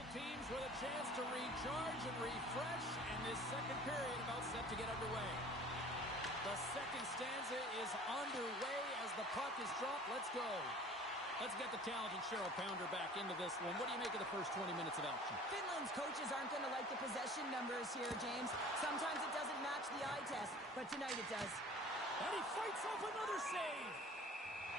Both teams with a chance to recharge and refresh, and this second period about set to get underway. The second stanza is underway as the puck is dropped. Let's go. Let's get the talented Cheryl Pounder back into this one. What do you make of the first 20 minutes of action? Finland's coaches aren't going to like the possession numbers here, James. Sometimes it doesn't match the eye test, but tonight it does. And he fights off another save.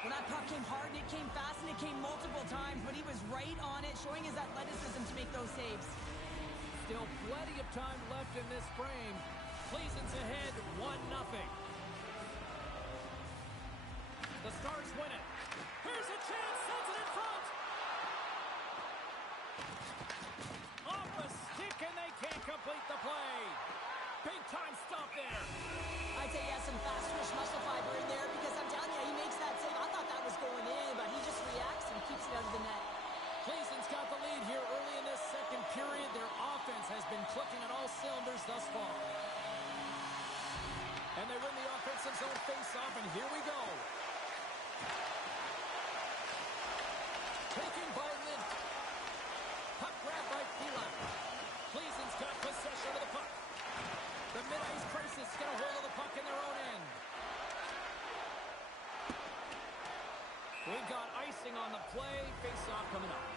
Well, that puck came hard, and it came fast, and it came multiple times, but he was right on it, showing his athleticism to make those saves. Still plenty of time left in this frame. Pleasant's ahead 1-0. The Stars win it. Here's a chance, sends it in front. Off a stick, and they can't complete the play. Big time stop there. I'd say he has some fast twitch muscle fiber in there, because I'm telling you, he makes that save. I thought that was going in, but he just reacts and keeps it out of the net. Pleasant's got the lead here early in this second period. Their offense has been clicking on all cylinders thus far. And they win the offensive zone face-off, and here we go. Taken by Lind. Puck grab by Fila. Pleasant's got possession of the puck. The mid-ice crisis get a hold of the puck in their own end. We've got icing on the play. Face-off coming up.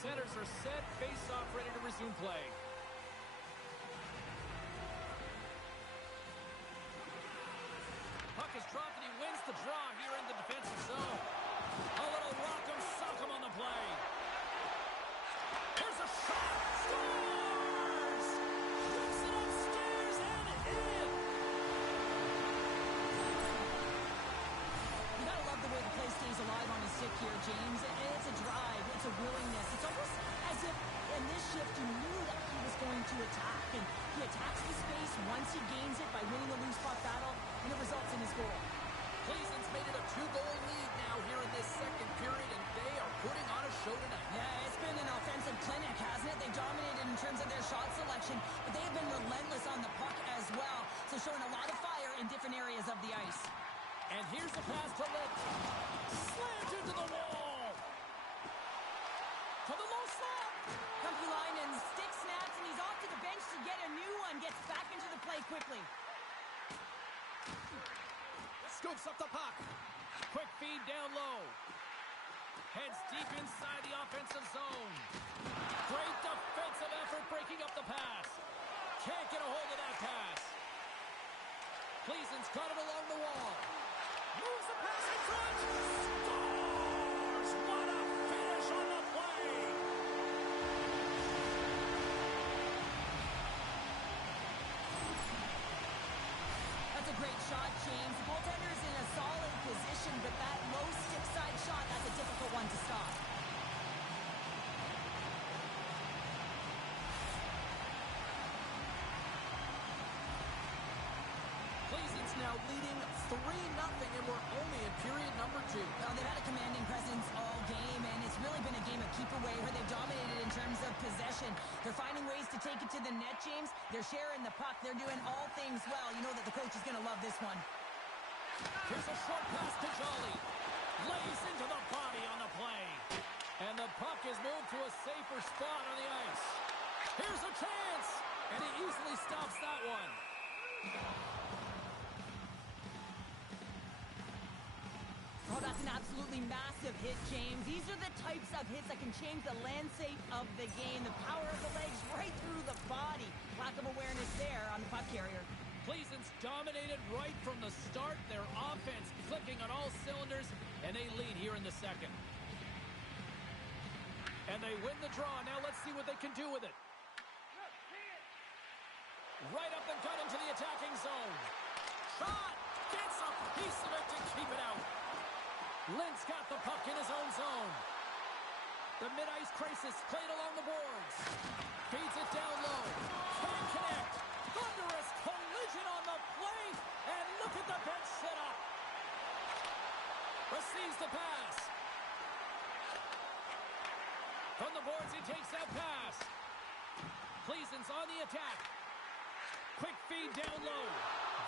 Centers are set. Face-off ready to resume play. Puck is dropped and he wins the draw here in the defensive zone. A little rock'em sock'em on the play. Here's a shot. Scores! Whips it upstairs and in. You gotta love the way the play stays alive on his stick here, James. It's a drive. It's a willingness. It's almost as if in this shift you knew that he was going to attack, and he attacks the space once he gains it by winning the loose puck battle, and it results in his goal. Pleasant's made it a 2-goal lead now here in this second period, and they are putting on a show tonight. Yeah, it's been an offensive clinic, hasn't it? They dominated in terms of their shot selection, but they have been relentless on the puck as well, so showing a lot of fire in different areas of the ice. And here's a pass to Lind. Slammed into the wall. To the low slot. Comfy line and stick snaps, and he's off to the bench to get a new one. Gets back into the play quickly. Scoops up the puck. Quick feed down low. Heads deep inside the offensive zone. Great defensive effort breaking up the pass. Can't get a hold of that pass. Pleasant's got it along the wall. Moves the pass in front. Scores! What a finish on the play. That's a great shot, James. The goaltender's in a solid position, but that low stick side shot, that's a difficult one to stop. Pleasant's now leading 3-0, and we're only in period number 2. Well, they've had a commanding presence all game, and it's really been a game of keep away where they've dominated in terms of possession. They're finding ways to take it to the net, James. They're sharing the puck. They're doing all things well. You know that the coach is going to love this one. Here's a short pass to Jolly. Lays into the body on the play. And the puck is moved to a safer spot on the ice. Here's a chance! And he easily stops that one. Oh, that's an absolutely massive hit, James. These are the types of hits that can change the landscape of the game. The power of the legs right through the body. Lack of awareness there on the puck carrier. Pleasant's dominated right from the start. Their offense clicking on all cylinders, and they lead here in the second. And they win the draw. Now let's see what they can do with it. Right up the gut into the attacking zone. Shot! Gets a piece of it to keep it out. Lind's got the puck in his own zone. The mid-ice crisis played along the boards. Feeds it down low. Can't connect. Thunderous collision on the play. And look at the bench set up. Receives the pass. From the boards, he takes that pass. Pleasant's on the attack. Quick feed down low.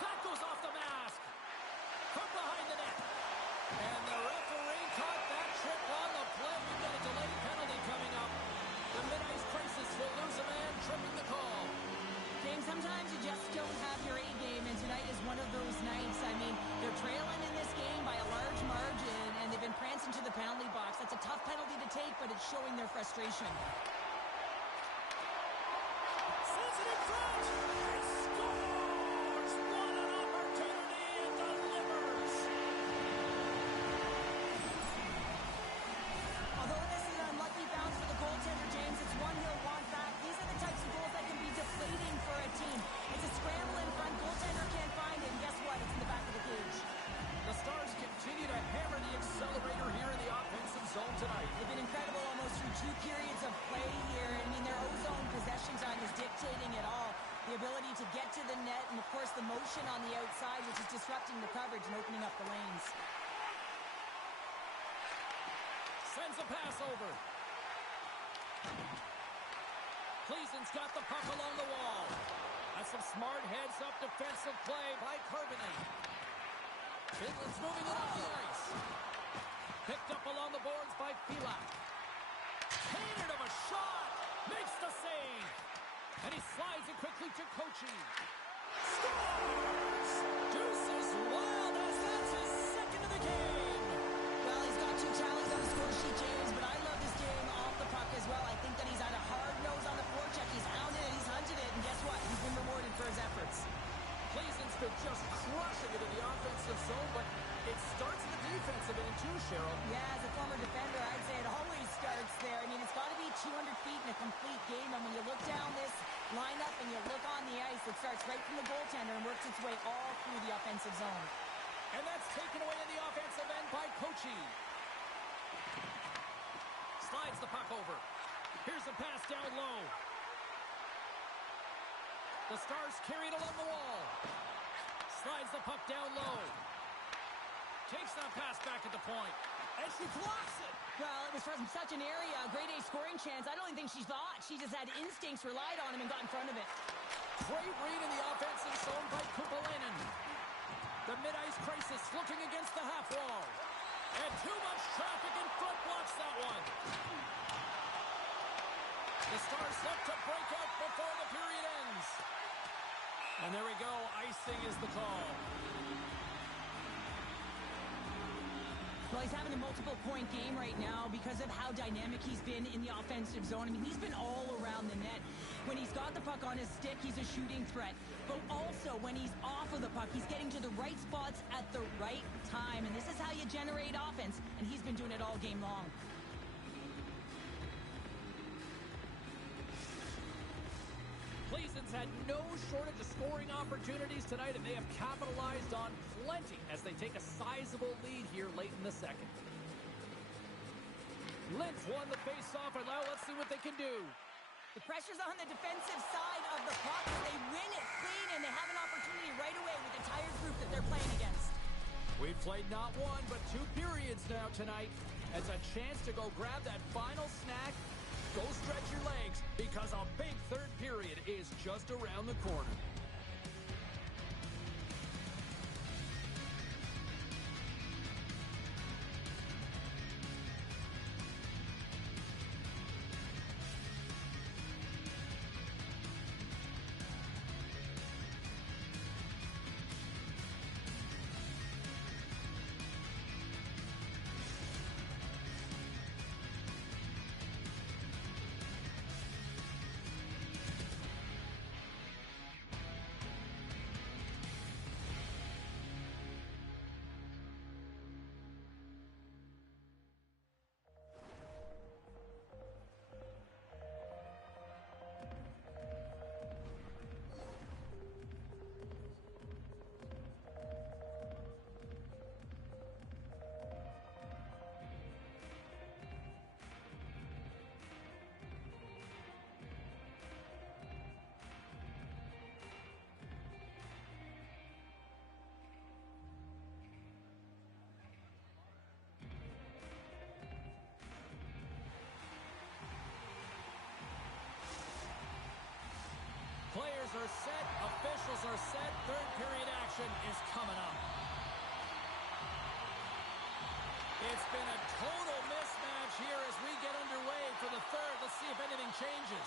That goes off the mask. From behind the net. And the referee calls frustration. Sends it in front. He scores. What an opportunity and delivers. Although this is an unlucky bounce for the goaltender, James, it's one he'll want back. These are the types of goals that can be deflating for a team. It's a scramble in front. Goaltender can't find it, and guess what? It's in the back of the cage. The Stars continue to hammer the accelerator here in the offensive zone tonight. They've been incredible almost through 2 periods of play here. I mean, their O-zone possession time is dictating it all. The ability to get to the net and, of course, the motion on the outside, which is disrupting the coverage and opening up the lanes. Sends a pass over. Cleason's got the puck along the wall. That's some smart heads-up defensive play by Carbonate. Finland's moving it off the ice. Picked up along the boards by Filak. Painted him a shot. Makes the save. And he slides it quickly to Kochi. Scores! Deuces wild as that's his second of the game. Well, he's got 2 tallies on the score sheet, James, but I love his game off the puck as well. I think that he's had a hard nose on the forecheck. He's hounded it, he's hunted it, and guess what? He's been rewarded for his efforts. Cleason's been just crushing it in the offensive zone, but it starts in the defensive end too, Cheryl. Yeah, as a former defender, I'd say it always starts there. I mean, it's got to be 200 feet in a complete game, and when you look down this lineup and you look on the ice, it starts right from the goaltender and works its way all through the offensive zone. And that's taken away in the offensive end by Kochi. Slides the puck over. Here's a pass down low. The Stars carry it along the wall. Slides the puck down low. Takes that pass back at the point. And she blocks it. Well, it was from such an area, a grade A scoring chance. I don't even think she thought. She just had instincts, relied on him, and got in front of it. Great read in the offensive zone by Kupalainen. The mid-ice crisis looking against the half wall. And too much traffic in front blocks that one. The Stars look to break out before the period ends. And there we go. Icing is the call. Well, he's having a multiple-point game right now because of how dynamic he's been in the offensive zone. I mean, he's been all around the net. When he's got the puck on his stick, he's a shooting threat. But also, when he's off of the puck, he's getting to the right spots at the right time. And this is how you generate offense, and he's been doing it all game long. Cleason's had no shortage of scoring opportunities tonight, and they have capitalized on plenty as they take a sizable lead here late in the second. Lintz won the face-off, and now let's see what they can do. The pressure's on the defensive side of the puck. They win it clean, and they have an opportunity right away with the tired group that they're playing against. We've played not 1, but 2 periods now tonight. It's a chance to go grab that final snack. Go stretch your legs, because a big third period is just around the corner. Players are set, officials are set, third period action is coming up. It's been a total mismatch here as we get underway for the third. Let's see if anything changes.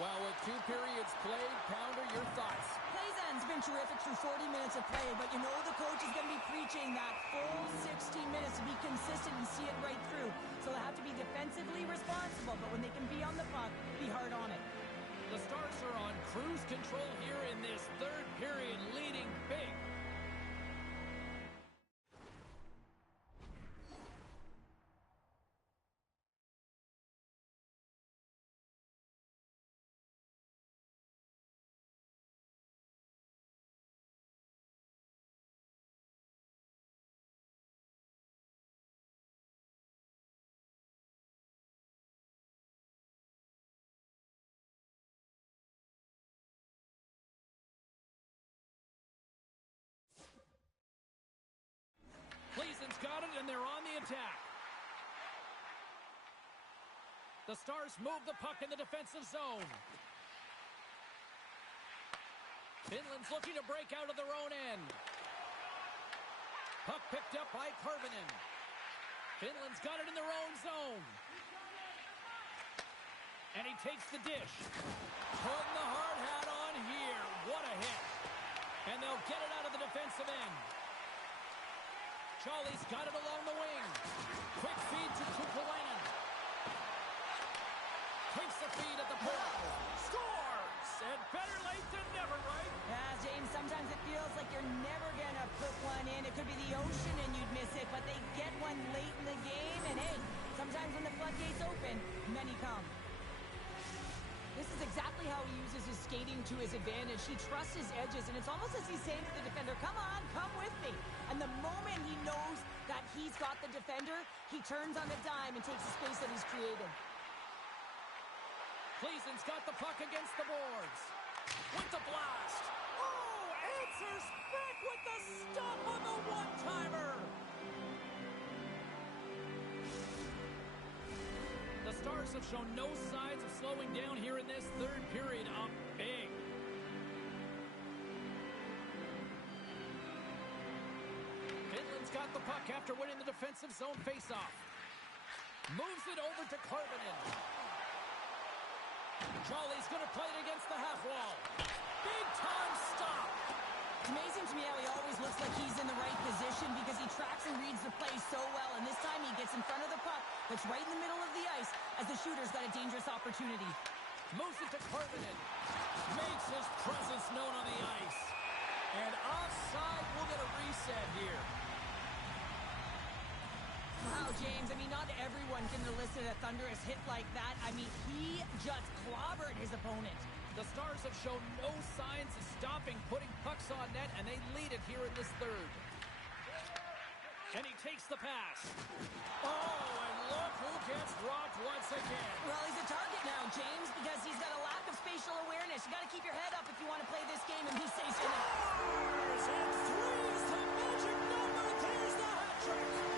Well, with 2 periods played, Pounder, your thoughts? Plaisan's been terrific through 40 minutes of play, but you know the coach is going to be preaching that full 6 16 minutes to be consistent and see it right through. So they have to be defensively responsible, but when they can be on the puck, be hard on it. The Stars are on cruise control here in this third period, leading big. Gleason's got it, and they're on the attack. The Stars move the puck in the defensive zone. Finland's looking to break out of their own end. Puck picked up by Karvinen. Finland's got it in their own zone. And he takes the dish. Putting the hard hat on here. What a hit. And they'll get it out of the defensive end. Charlie's got it along the wing. Quick feed to Tuppulainen. Takes the feed at the point. Scores! And better late than never, right? Yeah, James, sometimes it feels like you're never going to put one in. It could be the ocean and you'd miss it, but they get one late in the game. And hey, sometimes when the floodgates open, many come. This is exactly how he uses his skating to his advantage. He trusts his edges, and it's almost as he's saying to the defender, come on, come with me. And the moment he knows that he's got the defender, he turns on a dime and takes the space that he's created. Gleason's got the puck against the boards. With the blast. Oh, answers back with the stop on the one-timer. The Stars have shown no signs of slowing down here in this third period. Up big. Finland's got the puck after winning the defensive zone faceoff. Moves it over to Karvinen. Charlie's going to play it against the half wall. Big time stop. It's amazing to me how he always looks like he's in the right position because he tracks and reads the play so well. And this time he gets in front of the puck that's right in the middle of the ice as the shooter's got a dangerous opportunity. Moves it to Karvinen. Makes his presence known on the ice. And offside, we'll get a reset here. Wow, James, I mean, not everyone can elicit a thunderous hit like that. I mean, he just clobbered his opponent. The Stars have shown no signs of stopping putting pucks on net, and they lead it here in this third. And he takes the pass. Oh, and look who gets rocked once again. Well, he's a target now, James, because he's got a lack of spatial awareness. You got to keep your head up if you want to play this game, and he stays in it. Scores and threes the magic number. There's the hat trick.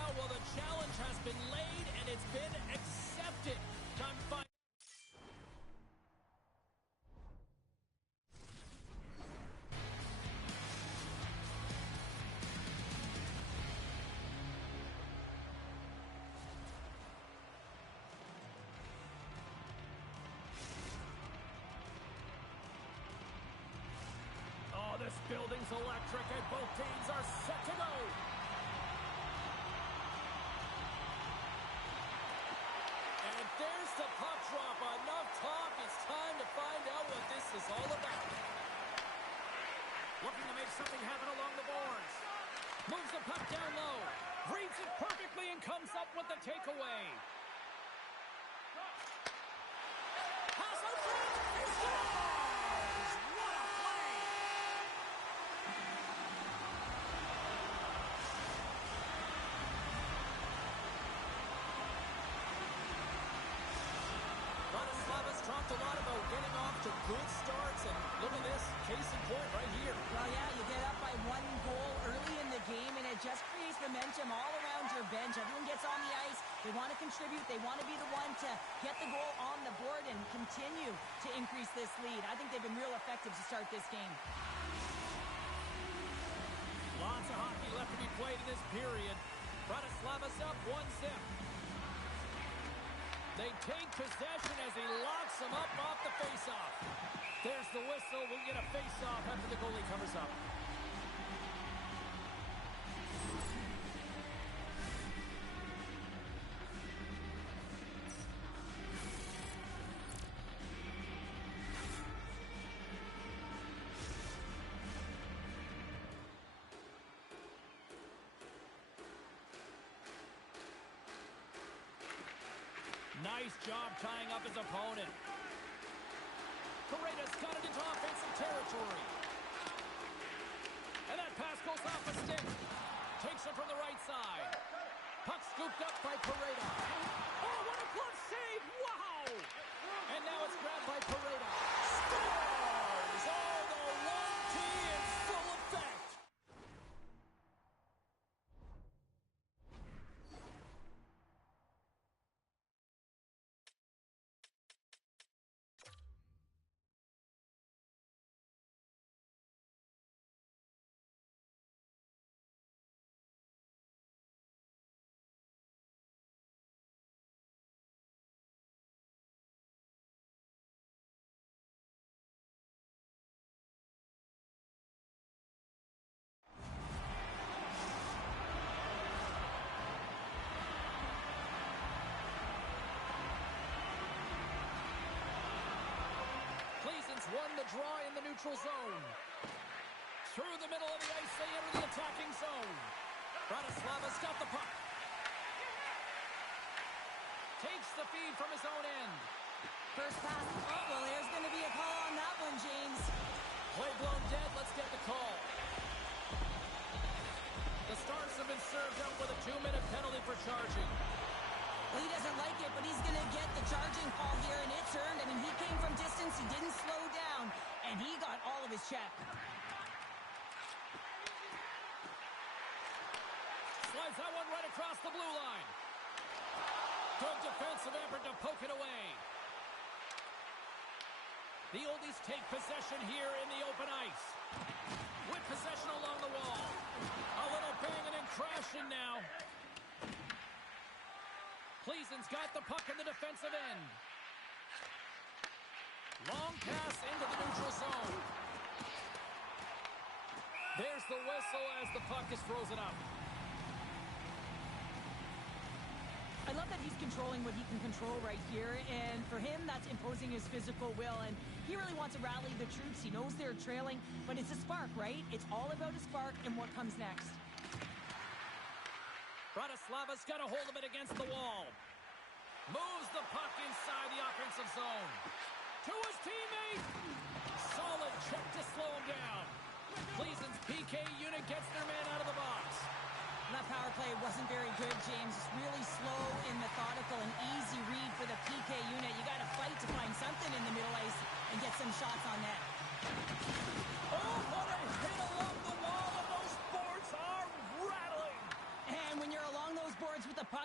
out? Well, the challenge has been laid, and it's been accepted. Time to find. Oh, this building's electric, and both teams are set to go. And there's the puck drop. Enough talk. It's time to find out what this is all about. Looking to make something happen along the boards. Moves the puck down low. Reads it perfectly and comes up with the takeaway. Pass out front. He scores! What a play! Bratislava's talked a lot about getting off to good starts, and look at this, case in point right here. Well, yeah, you get up by 1 goal early in the game, and it just creates momentum all around your bench. Everyone gets on the ice. They want to contribute. They want to be the one to get the goal on the board and continue to increase this lead. I think they've been real effective to start this game. Lots of hockey left to be played in this period. Bratislava's up 1-0. They take possession as he locks him up off the faceoff. There's the whistle. We'll get a faceoff after the goalie covers up. Nice job tying up his opponent. Paredes got it into offensive territory. And that pass goes off a stick. Takes it from the right side. Puck scooped up by Paredes. Oh, what a glove save! Wow! And now it's grabbed by Paredes. Scores! Oh, the 1T in full effect. Won the draw in the neutral zone. Through the middle of the ice, they enter the attacking zone. Bratislava's got the puck. Takes the feed from his own end. First pass. Oh, well, there's going to be a call on that one, James. Play blown dead. Let's get the call. The Stars have been served out with a 2-minute penalty for charging. Well, he doesn't like it, but he's going to get the charging call here, and it's earned. I mean, he came from distance, he didn't slow down, and he got all of his check. Slides that one right across the blue line. Good defensive effort to poke it away. The Oldies take possession here in the open ice. With possession along the wall. A little banging and crashing now. Cleason's got the puck in the defensive end. Long pass into the neutral zone. There's the whistle as the puck is frozen up. I love that he's controlling what he can control right here, and for him, that's imposing his physical will, and he really wants to rally the troops. He knows they're trailing, but it's a spark, right? It's all about a spark and what comes next. Bratislava's got a hold of it against the wall. Moves the puck inside the offensive zone. To his teammate. Solid check to slow him down. Cleason's PK unit gets their man out of the box. That power play wasn't very good, James. It's really slow and methodical, an easy read for the PK unit. You got to fight to find something in the middle ice and get some shots on net. Oh, what a hit along the wall, and those boards are rattling. And when you're along those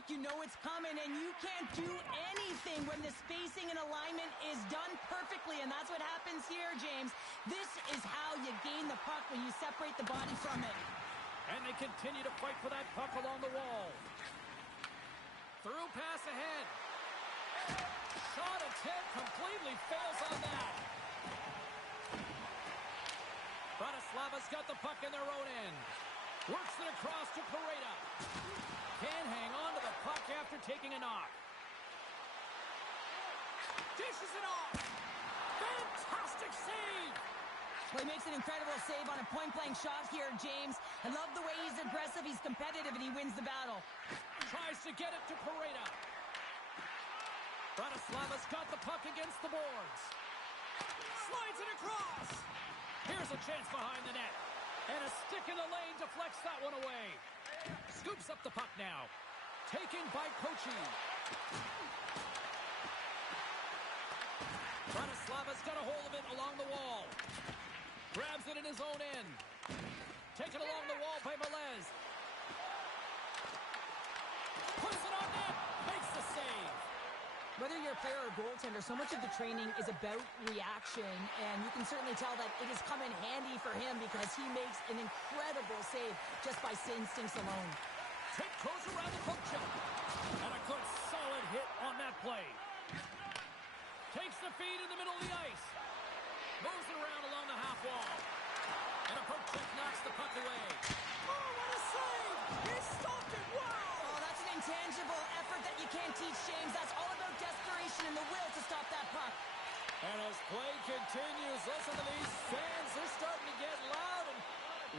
you know it's coming, and you can't do anything when the spacing and alignment is done perfectly, and that's what happens here, James. This is how you gain the puck, when you separate the body from it. And they continue to fight for that puck along the wall. Through pass ahead. Shot attempt completely fails on that. Bratislava's got the puck in their own end. Works it across to Pareda. Can't hang on to the puck after taking a knock. Dishes it off. Fantastic save. Well, he makes an incredible save on a point-blank shot here, James. I love the way he's aggressive, he's competitive, and he wins the battle. Tries to get it to Pareda. Bratislava's got the puck against the boards. Slides it across. Here's a chance behind the net. And a stick in the lane deflects that one away. Scoops up the puck now. Taken by Kochi. Bratislava's got a hold of it along the wall. Grabs it in his own end. Taken along the wall by Velez. Puts it on net. Makes the save. Whether you're a player or goaltender, so much of the training is about reaction, and you can certainly tell that it has come in handy for him because he makes an incredible save just by instincts alone. Tip goes around the poke check. And a good solid hit on that play. Takes the feed in the middle of the ice. Moves it around along the half wall. And a poke check knocks the puck away. Oh, what a save! He stopped it! Wow! Oh, that's an intangible effort that you can't teach, James. That's all about desperation and the will to stop that puck. And as play continues, listen to these fans. They're starting to get loud and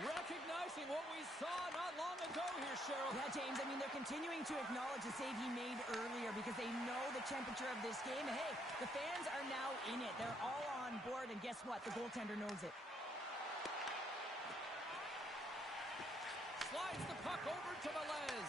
recognizing what we saw not long ago here, Cheryl. Yeah, James, I mean, they're continuing to acknowledge the save he made earlier because they know the temperature of this game. And hey, the fans are now in it. They're all on board, and guess what? The goaltender knows it. Slides the puck over to Velez.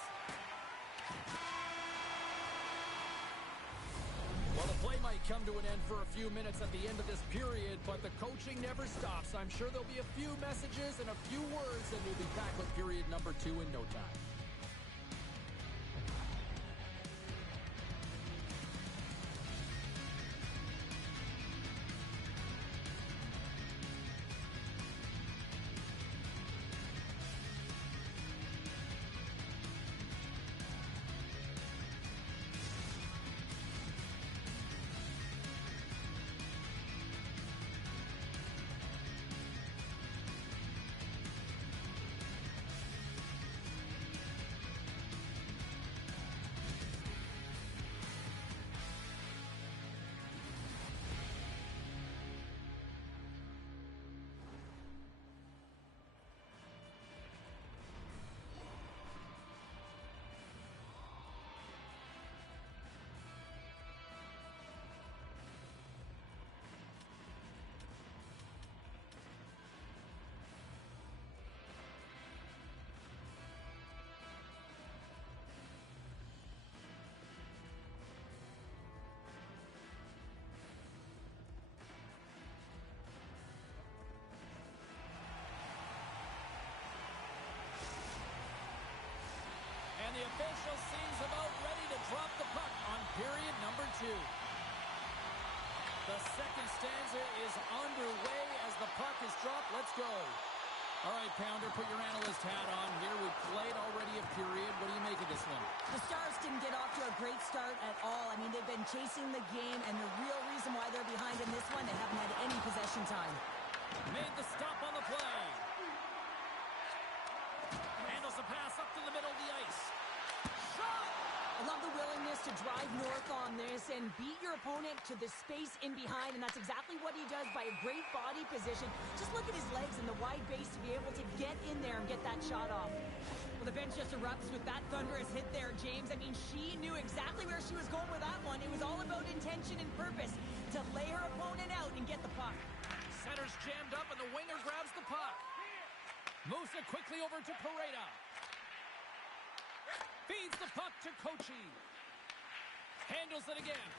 Well, the play might come to an end for a few minutes at the end of this period, but the coaching never stops. I'm sure there'll be a few messages and a few words, and we'll be back with period number 2 in no time. And the official seems about ready to drop the puck on period number 2. The second stanza is underway as the puck is dropped. Let's go. All right, Pounder, put your analyst hat on here. We've played already a period. What do you make of this one? The Stars didn't get off to a great start at all. I mean, they've been chasing the game, and the real reason why they're behind in this one, they haven't had any possession time. Made the stop on the play. Handles the pass up to the middle of the ice. Shot! I love the willingness to drive north on this and beat your opponent to the space in behind, and that's exactly what he does by a great body position. Just look at his legs and the wide base to be able to get in there and get that shot off. Well, the bench just erupts with that thunderous hit there, James. I mean, she knew exactly where she was going with that one. It was all about intention and purpose to lay her opponent out and get the puck. Center's jammed up, and the winger grabs the puck. Moves it quickly over to Pareda. Feeds the puck to Kochi. Handles it again.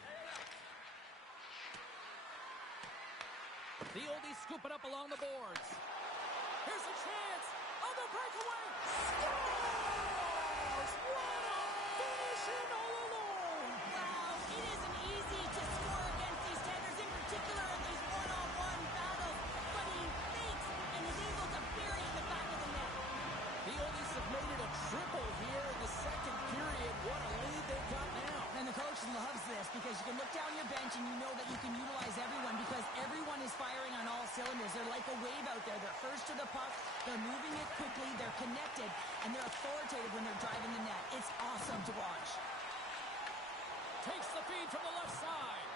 The oldies scoop it up along the boards. Here's a chance on the breakaway. Scores! What a finish out there. They're first to the puck. They're moving it quickly. They're connected. And they're authoritative when they're driving the net. It's awesome to watch. Takes the feed from the left side.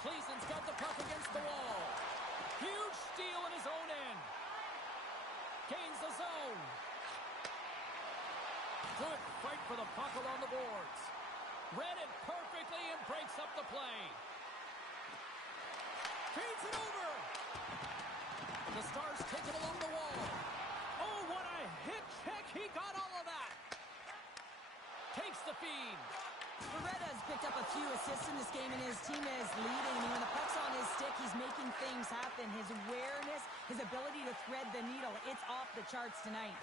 Cleason's got the puck against the wall. Huge steal in his own end. Gains the zone. Good fight for the puck along the boards. Read it perfectly and breaks up the play. Feeds it over. The Stars take it along the wall. Oh, what a hit check. He got all of that. Takes the feed. Beretta's picked up a few assists in this game, and his team is leading. And when the puck's on his stick, he's making things happen. His awareness, his ability to thread the needle, it's off the charts tonight.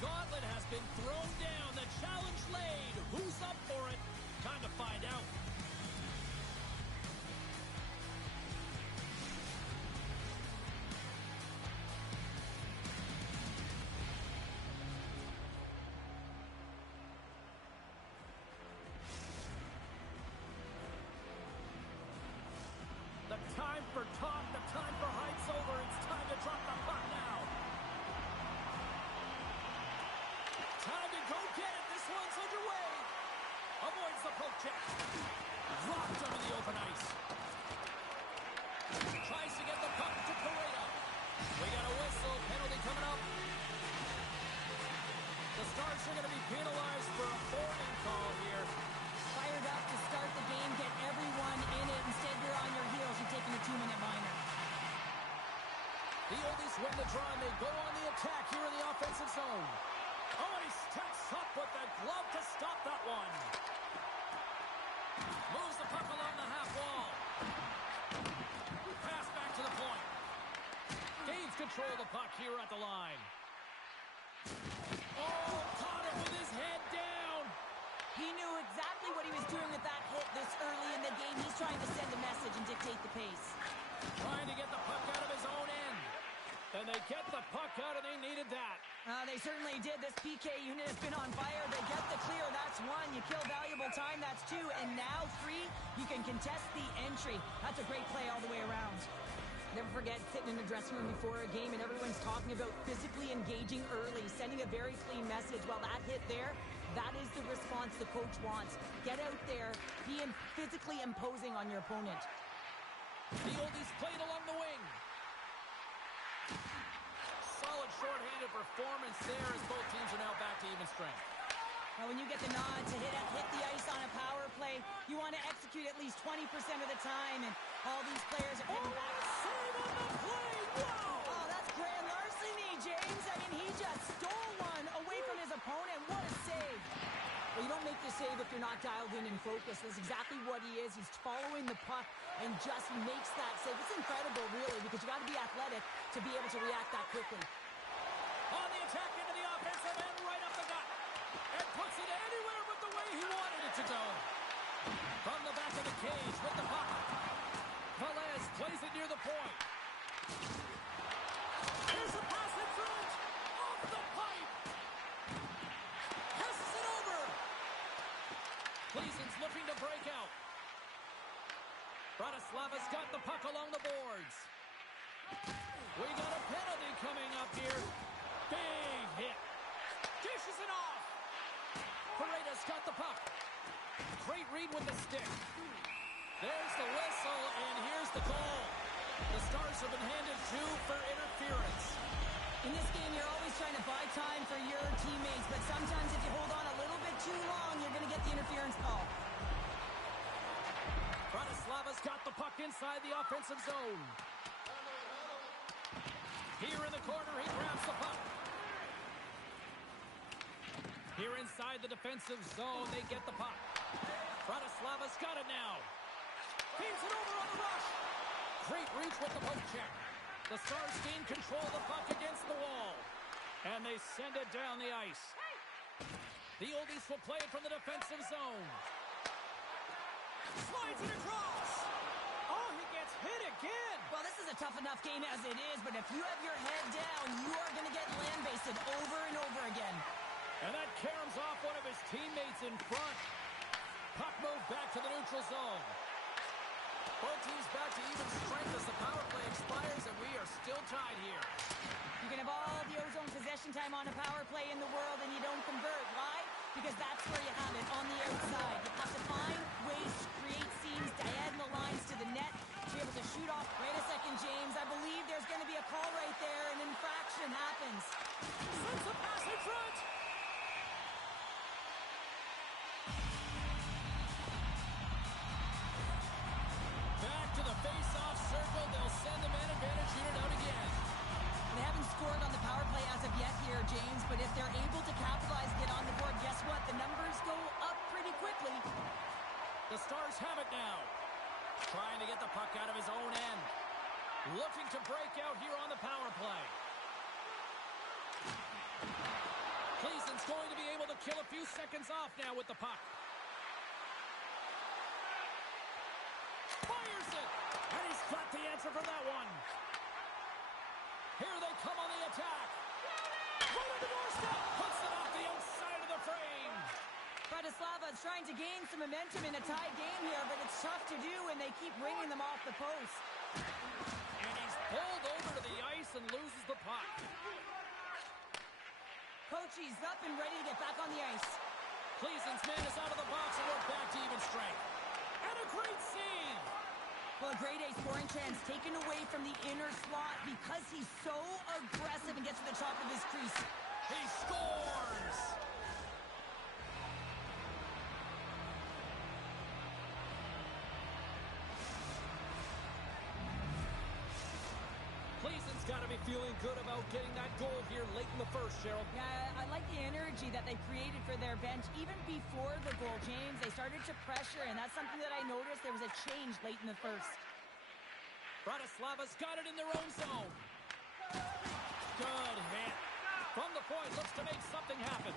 gauntlet has been thrown down. The challenge laid. Who's up for it? Time to find out. The time for talk, the time for hype's over. It's time to drop the puck now. Time to go get it. This one's underway. Avoids the poke check. Dropped over the open ice. Tries to get the puck to Pareda. We got a whistle. Penalty coming up. The Stars are going to be penalized for a boarding call here. Fired up to start the game, get everyone in it. Instead, you're on your heels. You're taking a 2-minute minor. The Oldies win the draw, and they go on the attack here in the offensive zone. Oh, and he steps up with the glove to stop that one. Moves the puck along the half wall. Pass back to the point. Gains control of the puck here at the line. Oh, caught it with his head down. He knew exactly what he was doing with that hit this early in the game. He's trying to send a message and dictate the pace. Trying to get the puck out of his own end. And they get the puck out, and they needed that. They certainly did. This PK unit has been on fire. They get the clear. That's one. You kill valuable time. That's two. And now three, you can contest the entry. That's a great play all the way around. Never forget sitting in the dressing room before a game and everyone's talking about physically engaging early, sending a very clean message. Well, that hit there, that is the response the coach wants. Get out there, be physically imposing on your opponent. The Oldies played along the wing. Solid shorthanded performance there as both teams are now back to even strength. Now, when you get the nod to hit the ice on a power play, you want to execute at least 20% of the time, and all these players are getting back. Save on the play! Wow! Oh, that's grand larceny, James. I mean, he just stole one away from his opponent. What a save. Well, you don't make the save if you're not dialed in and focused. That's exactly what he is. He's following the puck and just makes that save. It's incredible, really, because you got to be athletic to be able to react that quickly. On the attack into the offensive end, right up the gut. And puts it anywhere but the way he wanted it to go. From the back of the cage with the puck. Velez plays it near the point. Here's a pass in front. Off the pipe. Passes it over. Gleason's looking to break out. Bratislava's got the puck along the boards. We got a penalty coming up here. Big hit. Dishes it off. Paredes got the puck. Great read with the stick. There's the whistle, and here's the goal. The Stars have been handed two for interference. In this game, you're always trying to buy time for your teammates, but sometimes if you hold on a little bit too long, you're going to get the interference call. Bratislava's got the puck inside the offensive zone. Here in the corner, he grabs the puck. Here inside the defensive zone, they get the puck. Bratislava's got it now. Feeds it over on the rush. Great reach with the poke check. The Stars gain control of the puck against the wall. And they send it down the ice. The Oldies will play it from the defensive zone. Slides it across. Oh, he gets hit again. Well, this is a tough enough game as it is, but if you have your head down, you are going to get land-basted over and over again. And that caroms off one of his teammates in front. Puck moved back to the neutral zone. Both teams back to even strength as the power play expires, and we are still tied here. You can have all the ozone possession time on a power play in the world, and you don't convert. Why? Because that's where you have it, on the outside. You have to find ways to create seams, diagonal lines to the net, to be able to shoot off. Wait a second, James. I believe there's going to be a call right there. An infraction happens. Sends a pass in front. Back to the face-off circle. They'll send the man advantage unit out again. They haven't scored on the power play as of yet here, James, but if they're able to capitalize, get on the board, guess what? The numbers go up pretty quickly. The Stars have it now. Trying to get the puck out of his own end. Looking to break out here on the power play. Cleason's going to be able to kill a few seconds off now with the puck. Fires it! And he's got the answer for that one. Here they come on the attack. Right on the doorstep. Puts it off the outside of the frame. Bratislava is trying to gain some momentum in a tied game here, but it's tough to do when they keep ringing them off the post. And he's pulled over to the ice and loses the puck. Coachie's up and ready to get back on the ice. Cleason's man is out of the box and we're back to even strength. And a great save. Well, a grade A scoring chance taken away from the inner slot because he's so aggressive and gets to the top of his crease. He scores! Cleason's got to be feeling good about getting that goal here late in the first, Cheryl. Yeah, I like the energy that they created for their bench. Even before the goal, James, they started to pressure, and that's something that I noticed. There was a change late in the first. Bratislava's got it in their own zone. Good hit. From the point, looks to make something happen.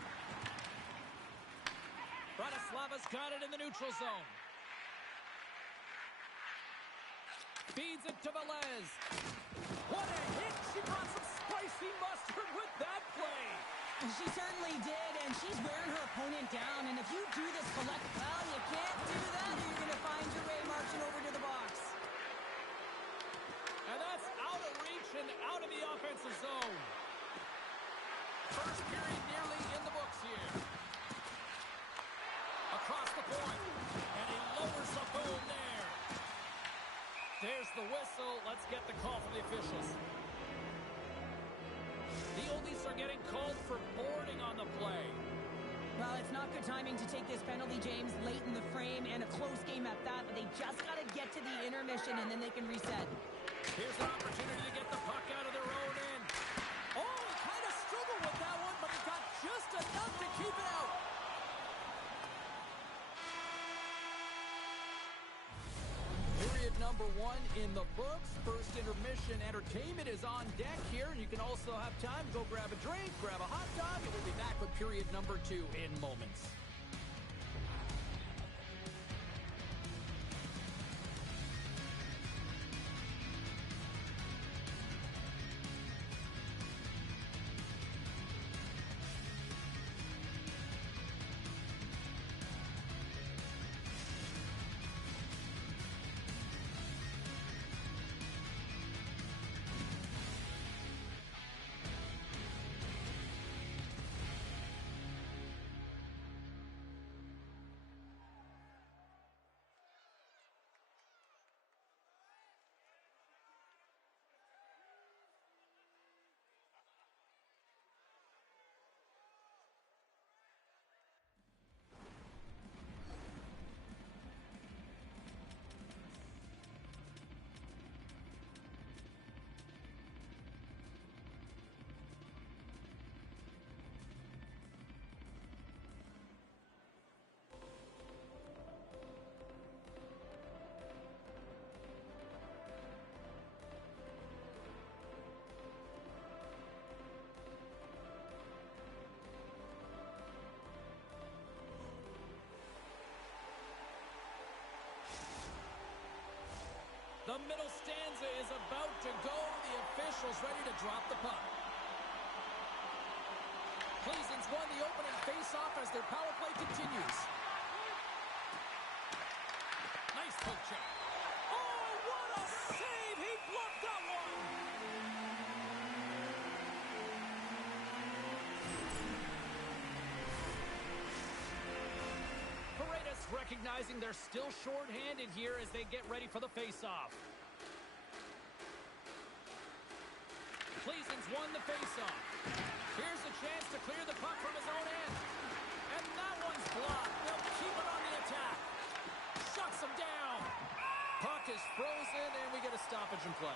Bratislava's got it in the neutral zone. Feeds it to Velez. What a hit! She brought some spicy mustard with that play. She certainly did, and she's wearing her opponent down. And if you do this collect, well, you can't do that, or you're going to find your way marching over to the box. And that's out of reach and out of the offensive zone. First period nearly in the books here. Across the point, and he lowers the boom there. There's the whistle. Let's get the call from the officials. The Oldies are getting called for boarding on the play. Well, it's not good timing to take this penalty, James, late in the frame, and a close game at that, but they just got to get to the intermission, and then they can reset. Here's an opportunity to get the puck out of their own end. Oh, he kind of struggled with that one, but he got just enough to keep it out. Period number 1 in the books. First intermission entertainment is on deck here, and you can also have time to go grab a drink, grab a hot dog, and we'll be back with period number 2 in moments. The middle stanza is about to go. The officials ready to drop the puck. Cleason's won the opening face-off as their power play continues. Nice poke check. Oh, what a save! He blocked that one! Paredes recognizing they're still short-handed here as they get ready for the face-off. Cleason's won the face-off. Here's a chance to clear the puck from his own end. And that one's blocked. They'll keep it on the attack. Shuts him down. Puck is frozen, and we get a stoppage in play.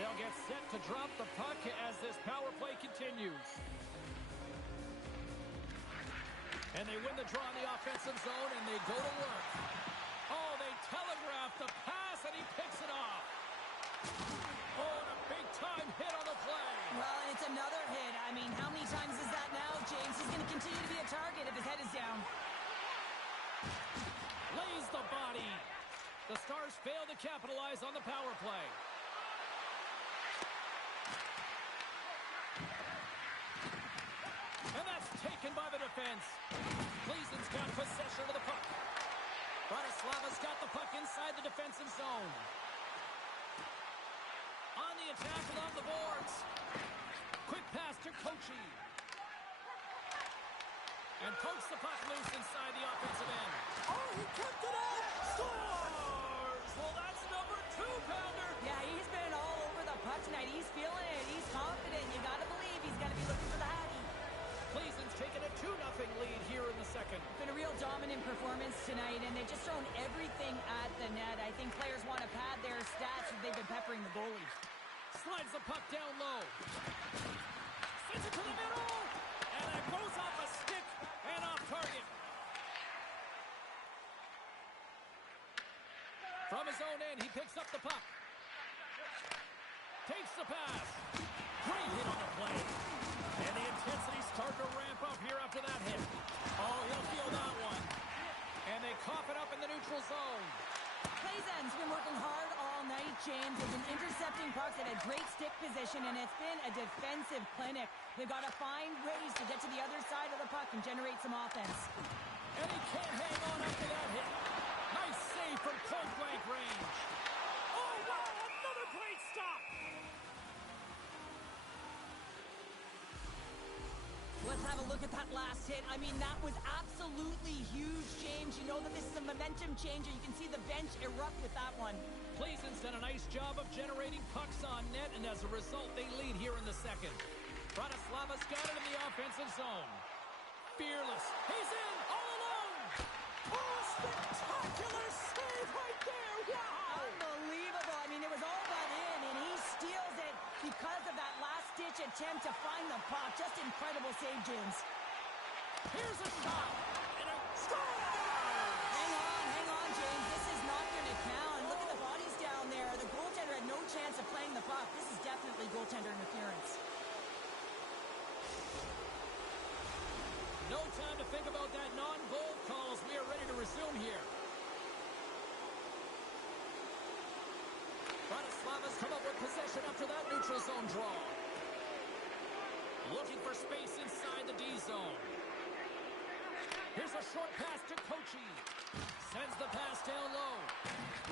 They'll get set to drop the puck as this power play continues. And they win the draw in the offensive zone, and they go to work. Oh, they telegraph the pass, and he picks it off. Oh, and a big time he's going to continue to be a target if his head is down. Lays the body. The Stars fail to capitalize on the power play. And that's taken by the defense. Gleason's got possession of the puck. Bratislava's got the puck inside the defensive zone. On the attack along the boards. Quick pass to Kochi. And pokes the puck loose inside the offensive end. Oh, he kept it out! Scores! Well, that's number 2-pounder. Yeah, he's been all over the puck tonight. He's feeling it. He's confident. You got to believe he's going to be looking for the Hattie. Gleason's taken a 2-0 lead here in the second. Been a real dominant performance tonight, and they've just thrown everything at the net. I think players want to pad their stats as they've been peppering the goalie. Slides the puck down low. Sends it to the middle. And it goes off a stick and off target. From his own end, he picks up the puck. Takes the pass. Great hit on the play. And the intensity starts to ramp up here after that hit. Oh, he'll feel that one. And they cough it up in the neutral zone. Plaisance been working hard all night, James. They've been intercepting pucks at a great stick position, and it's been a defensive clinic. They've got to find ways to get to the other side of the puck and generate some offense. And he can't hang on after that hit. Nice save from point-blank range. Oh, wow, another great stop. Let's have a look at that last hit. I mean, that was absolutely huge, James. You know that this is a momentum changer. You can see the bench erupt with that one. Gleason's done a nice job of generating pucks on net, and as a result, they lead here in the second. Bratislava's got it in the offensive zone. Fearless. He's in, all alone. Oh, spectacular save right there. Wow. Unbelievable. I mean, it was all but in, and he steals it because of that last-ditch attempt to find the puck. Just incredible save, James. Here's a shot. And a score! Hang on, James. This is not going to count. Look at the bodies down there. The goaltender had no chance of playing the puck. This is definitely goaltender interference. No time to think about that non-goal call as we are ready to resume here. Bratislava's come up with possession after that neutral zone draw. Looking for space inside the D zone. Here's a short pass to Kochi. Sends the pass down low.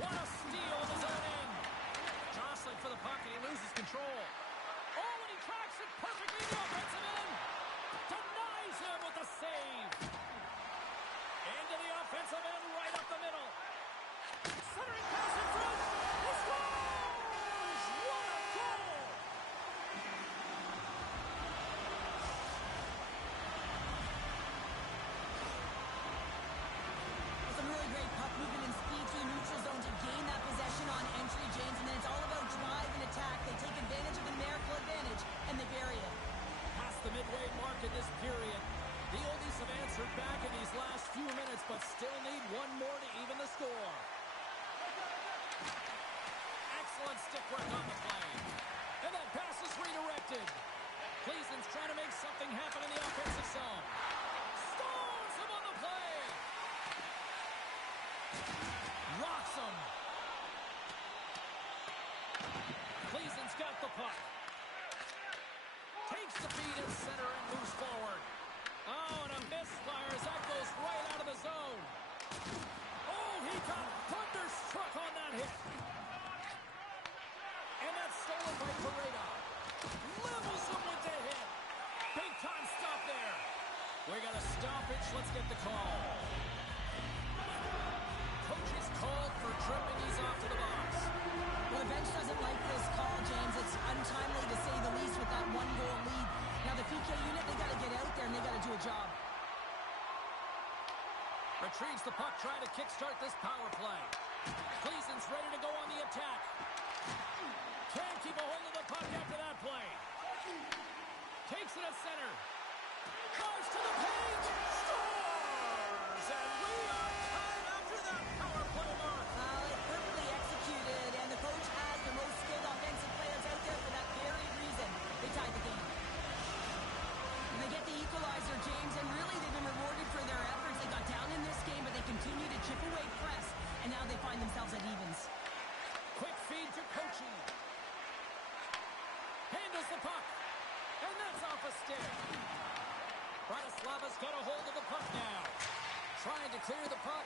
What a steal of his own end. Jostling for the puck and he loses control. Oh, and he tracks it perfectly in the offensive end. Denies him with a save. Into the offensive end right up the middle. Centering pass in front. He scores! What a goal! Some really great puck movement and speed through the neutral zone to gain that possession on entry, James, and then it's all about drive and attack. They take advantage of the numerical advantage, and they bury it. Past the midway mark in this period. The Oldies have answered back in these last few minutes, but still need one more to even the score. Excellent stick work on the play. And that pass is redirected. Gleason's trying to make something happen in the offensive zone. Stones him on the play. Rocks him. Gleason's got the puck. Takes the feed in center and moves forward. Oh, and a misfire as that goes right out of the zone. Oh, he got thunderstruck on that hit. And that's stolen by Pareda. Levels him with the hit. Big time stop there. We got a stoppage. Let's get the call. Coach is called for tripping. He's off to the box. Well, the bench doesn't like this call, James. It's untimely to say the least with that one-goal lead. Now, the PK unit, they got to get out there and they got to do a job. Retrieves the puck, trying to kickstart this power play. Gleason's ready to go on the attack. Can't keep a hold of the puck after that play. Takes it at center. Drives to the paint. Scores! And we are tied after that power play mark. It's perfectly executed, and the coach has the most skilled offensive players out there for that very reason. They tied the game. And they get the equalizer, James. and now they find themselves at evens. Quick feed to Kochi. Handles the puck. And that's off a stick. Bratislava's got a hold of the puck now. Trying to clear the puck.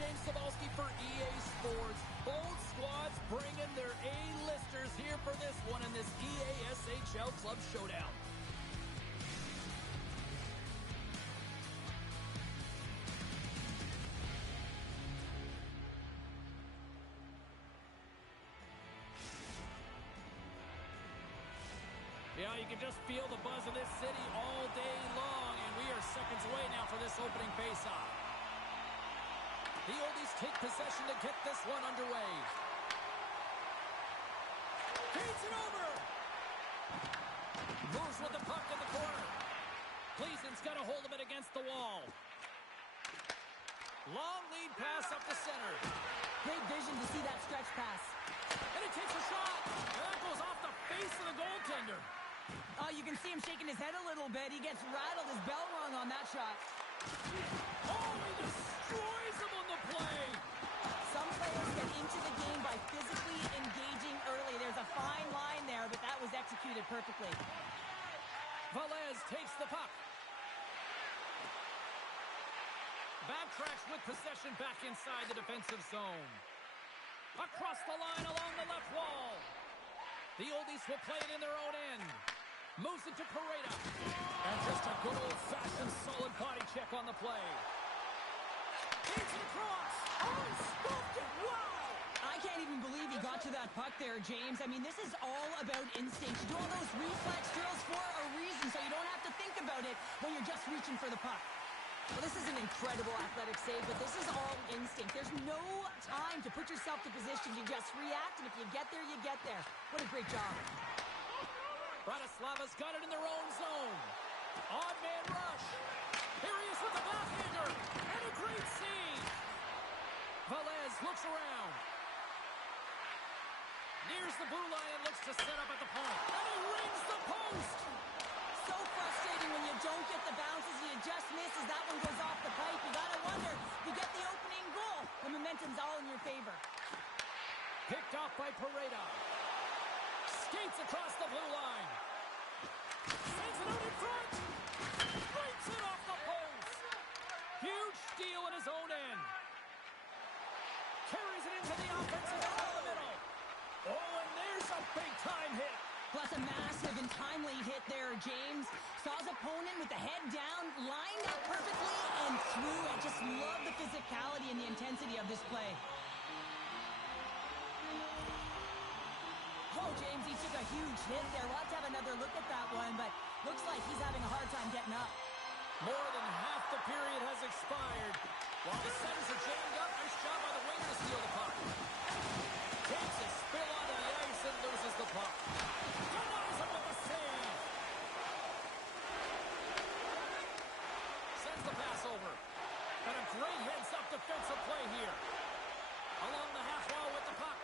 James Cebulski for EA Sports. Both squads bringing their A-listers here for this one in this EA SHL Club Showdown. Yeah, you can just feel the buzz of this city all day long, and we are seconds away now for this opening faceoff. The Oldies take possession to get this one underway. Feeds it over. Moves with the puck in the corner. Gleason's got a hold of it against the wall. Long lead pass up the center. Great vision to see that stretch pass. And he takes a shot. And that goes off the face of the goaltender. Oh, you can see him shaking his head a little bit. He gets rattled. His bell rung on that shot. Oh, he fine line there, but that was executed perfectly. Velez takes the puck. Backtracks with possession back inside the defensive zone. Across the line along the left wall. The Oldies will play it in their own end. Moves it to Pareda. And just a good old-fashioned solid body check on the play. Takes it across. Oh, he stuffed it. Wow! I can't even believe he got to that puck there, James. I mean, this is all about instinct. You do all those reflex drills for a reason, so you don't have to think about it when you're just reaching for the puck. Well, this is an incredible athletic save, but this is all instinct. There's no time to put yourself to position. You just react, and if you get there, you get there. What a great job. Bratislava's got it in their own zone. Odd man rush. Here he is with the backhander. And a great save. Velez looks around. Nears the blue line and looks to set up at the point. And he rings the post. So frustrating when you don't get the bounces. You just miss as that one goes off the pipe. You gotta wonder if you get the opening goal. The momentum's all in your favor. Picked off by Pareda. Skates across the blue line. Sends it out in front. Breaks it off the post. Huge steal in his own end. Carries it into the offensive zone in the middle. Oh, and there's a big-time hit. Plus a massive and timely hit there, James. Saw his opponent with the head down, lined up perfectly, and threw. I just love the physicality and the intensity of this play. Oh, James, he took a huge hit there. We'll have to have another look at that one, but looks like he's having a hard time getting up. More than half the period has expired. While the centers are jammed up, nice job by the winger to steal the puck. Takes a spill onto the ice and loses the puck. Denies him with the save. Sends the pass over. And a great heads-up defensive play here. Along the half wall with the puck.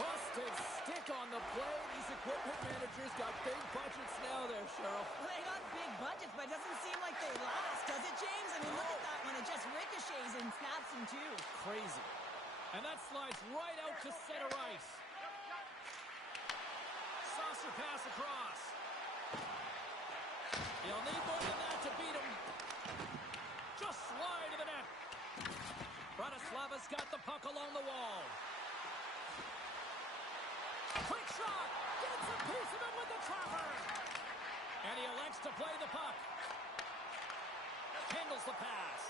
Busted stick on the play. These equipment managers got big budgets now there, Cheryl. Well, they got big budgets, but it doesn't seem like they last, does it, James? I mean, look at that one. It just ricochets and snaps in two. Crazy. And that slides right out to center ice. Saucer pass across. You'll need more than that to beat him. Just slide to the net. Bratislava's got the puck along the wall. Quick shot. Gets a piece of it with the trapper. And he elects to play the puck. Handles the pass.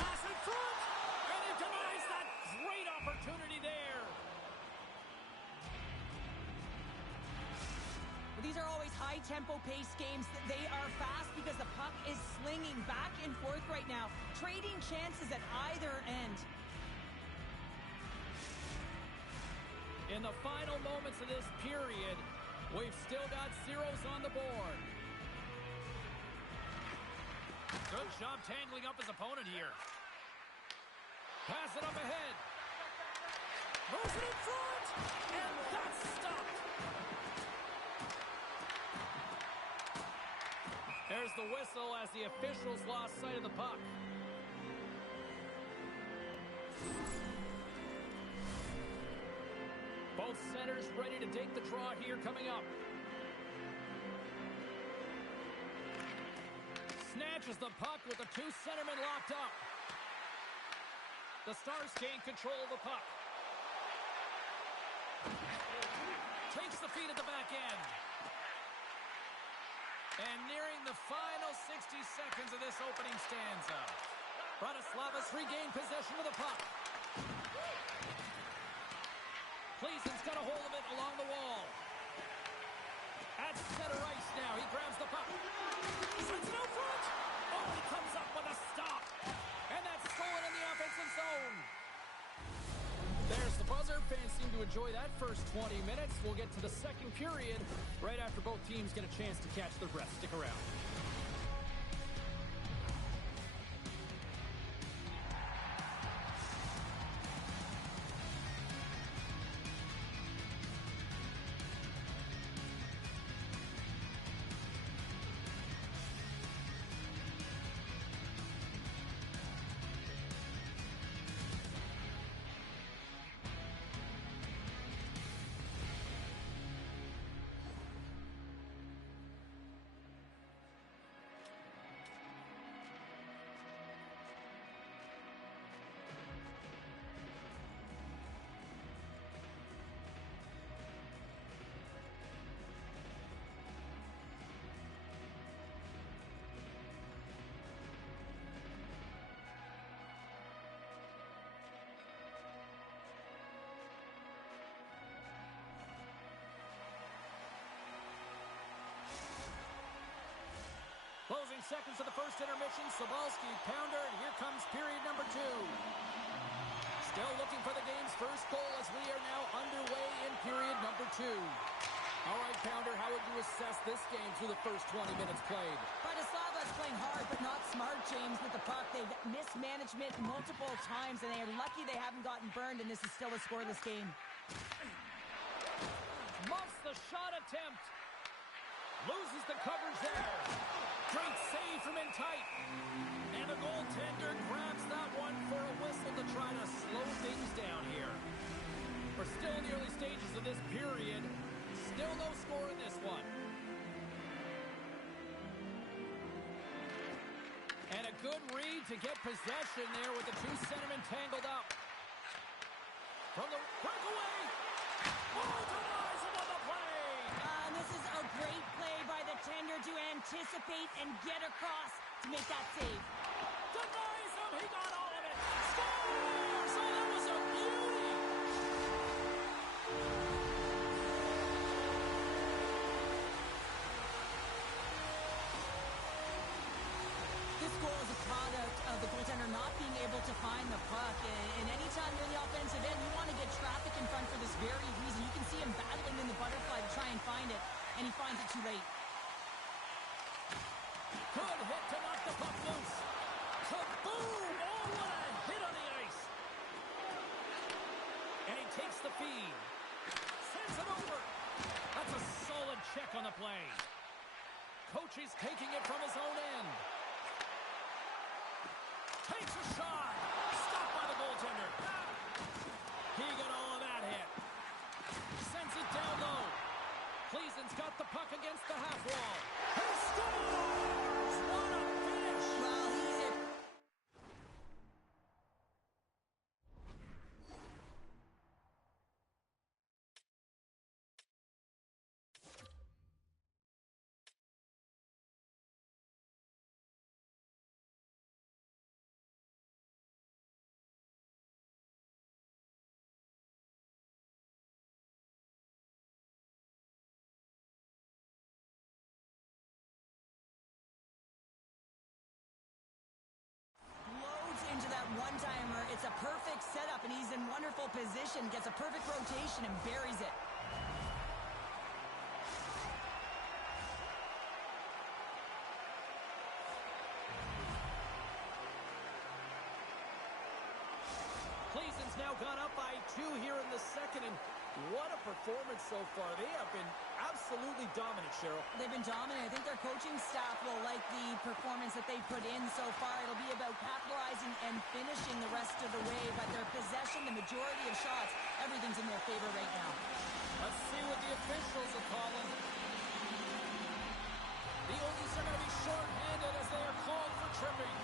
Pass in front. And he denies that great opportunity there. These are always high-tempo pace games. They are fast because the puck is slinging back and forth right now, trading chances at either end. In the final moments of this period, we've still got zeros on the board. Good job tangling up his opponent here. Pass it up ahead. Moves it in front. And that's stopped. There's the whistle as the officials lost sight of the puck. Both centers ready to take the draw here coming up. Snatches the puck with the two centermen locked up. The Stars gain control of the puck. Takes the feed at the back end. And nearing the final 60 seconds of this opening stanza. Bratislava's regained possession of the puck. Cleason's got a hold of it along the wall. At center ice now. He grabs the puck. Sends it out front. Oh, he comes up with a stop. And that's stolen in the offensive zone. There's the buzzer. Fans seem to enjoy that first 20 minutes. We'll get to the second period right after both teams get a chance to catch their breath. Stick around. seconds of the first intermission. Cybulski, pounder, and here comes period number 2. Still looking for the game's first goal as we are now underway in period number 2. All right, Pounder, how would you assess this game through the first 20 minutes played? Bratislava's playing hard but not smart, James, with the puck. They've missed management multiple times, and they are lucky they haven't gotten burned, and this is still a scoreless game. Muffs the shot attempt. Loses the coverage there. Great save from in tight. And the goaltender grabs that one for a whistle to try to slow things down here. We're still in the early stages of this period. Still no score in this one. And a good read to get possession there with the two centermen tangled up. From the breakaway. Oh, denies him on the play. And this is a great play by the tender to anticipate and get across to make that save. Denies him. He got all of it. Scores! Oh, that was a beauty. This goal is a product of the goaltender not being able to find the puck. And anytime you're in the offensive end, you want to get traffic in front for this very reason. You can see him battling in the butterfly to try and find it, and he finds it too late. Good hit to knock the puck loose. Kaboom! Oh, what a hit on the ice. And he takes the feed. Sends it over. That's a solid check on the play. Coach is taking it from his own end. Takes a shot. Stopped by the goaltender. He got all of that hit. Sends it down low. Cleason's got the puck against the half wall. He scores! What a finish! Well, he's it. Loads into that one-timer. It's a perfect setup, and he's in wonderful position. Gets a perfect rotation and buries it. Cleason's now gone up by 2 here in the second, and what a performance so far. They have been absolutely dominant, Cheryl. They've been dominant. I think their coaching staff will like the performance that they've put in so far. It'll be about capitalizing and finishing the rest of the way, but their possession, the majority of shots, everything's in their favor right now. Let's see what the officials are calling. The Oilers are going to be short-handed as they are called for tripping.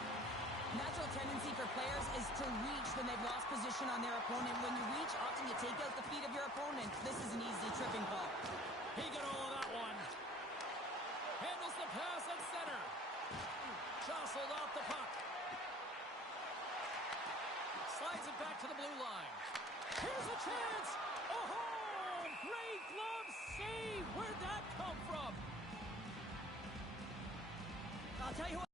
Natural tendency for players is to reach when they've lost position on their opponent. When you reach, often you take out the feet of your opponent. This is an easy tripping call. He got all of that one. Handles the pass at center. Jostled off the puck. Slides it back to the blue line. Here's a chance. Oh, great glove save. Where'd that come from? I'll tell you what.